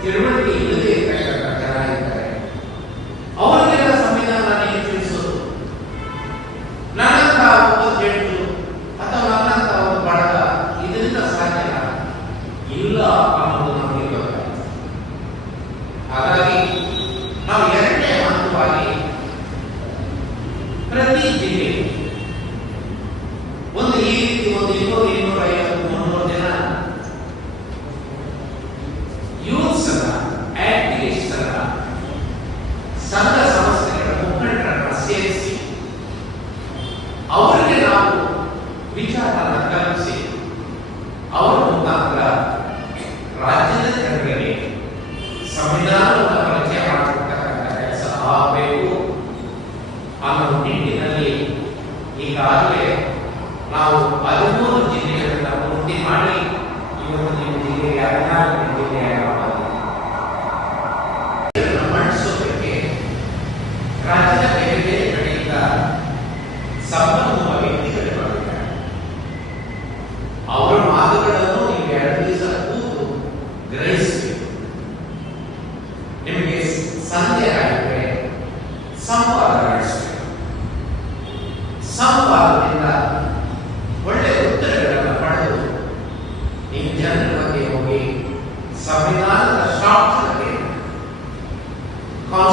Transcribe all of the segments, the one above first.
ತಿಳುವಳಿಕೆ ಇಲ್ಲದೆ ಕಷ್ಟಕರ್ತರಾಗಿದ್ದಾರೆ ಅವರಿಗೆಲ್ಲ ಸಂವಿಧಾನ ತಿಳಿಸೋದು ನನ್ನಂತಹ ಅಥವಾ ನನ್ನಂತಹ ಒಂದು ಬಳಗ ಇದರಿಂದ ಸಾಧ್ಯ ಇಲ್ಲ ಅನ್ನೋದು ನಮಗೆ ಹಾಗಾಗಿ ನಾವು ಎರಡನೇ ಹಂತವಾಗಿ ಪ್ರತಿ ಜಿಲ್ಲೆ ಒಂದು ಈ ರೀತಿ ಒಂದು ඈත් ඉස්සරහා සඳ ಅವರು ಮಾತುಗಳನ್ನು ನಿಮಗೆ ಎರಡು ರೀತಿ ಅದೂ ಗ್ರೇಸ್ ಸಿಗುತ್ತೆ ನಿಮಗೆ ಸಂಧ್ಯಾಕ್ಕೆ ಸಂವಾದ ಸಿಗುತ್ತೆ ಸಂವಾದದಿಂದ ಒಳ್ಳೆ ಉತ್ತರಗಳನ್ನು ಪಡೆಯುತ್ತೆ ನಿಮಗೆ ಜ್ಞಾನವಾಗಿ ಹೋಗಿ ಸಮಾನ ಶಾಂತನಾಗಬೇಕು कौन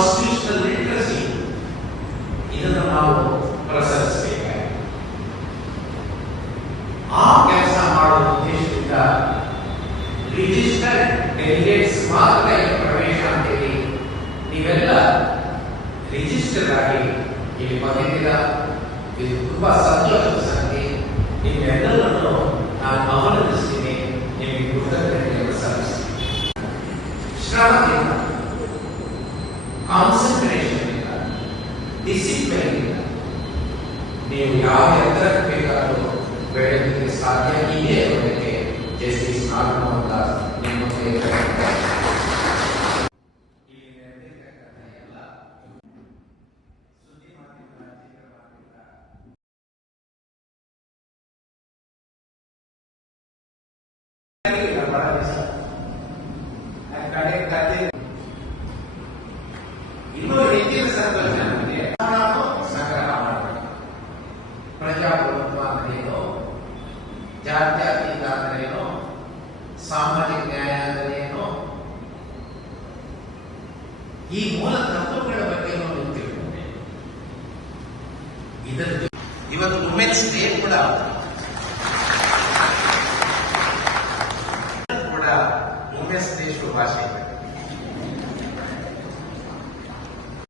వెళ్ళే స్మార్ట్ అయిన ప్రవేశానికి నీవెల్ల రిజిస్టర్ ಆಗಿ ಇಲ್ಲಿ ಬಂದಿದ್ದೀರ ಇದು ತುಂಬಾ ಸಂತೋಷದ ಸಂಗತಿ ನಿಮ್ಮೆಲ್ಲರನ್ನು ನಾನು ಆಹ್ವಾನಿಸ್ತೀನಿ ನಿಮಗೆ ಕೃತಜ್ಞತೆಯನ್ನು ಸಲ್ಲಿಸ್ತೀನಿ ಶ್ರಮದಿಂದ ಕಾನ್ಸಂಟ್ರೇಷನ್ ಡಿಸಿಪ್ಲಿನ್ ನೀವು ಯಾವ ಎತ್ತರಕ್ಕೆ ಇನ್ನೂ ಹೆಚ್ಚಿನ ಸಂತೋಷ ನಮಗೆ ಸಂಗ್ರಹ ಮಾಡಬೇಕು ಪ್ರಜಾಪ್ರಭುತ್ವ ಅಂದ್ರೇನು ಜಾತ್ಯತೀತ ಅಂದ್ರೇನು ಸಾಮಾಜಿಕ ನ್ಯಾಯ ಅಂದ್ರೇನು ಈ ಮೂಲ ತತ್ವಗಳ ಬಗ್ಗೆ ನಾವು ತಿಳ್ಕೊಂಡೆ ಇದರ ಇವತ್ತು ವುಮೆನ್ಸ್ ಡೇ ಕೂಡ Gracias.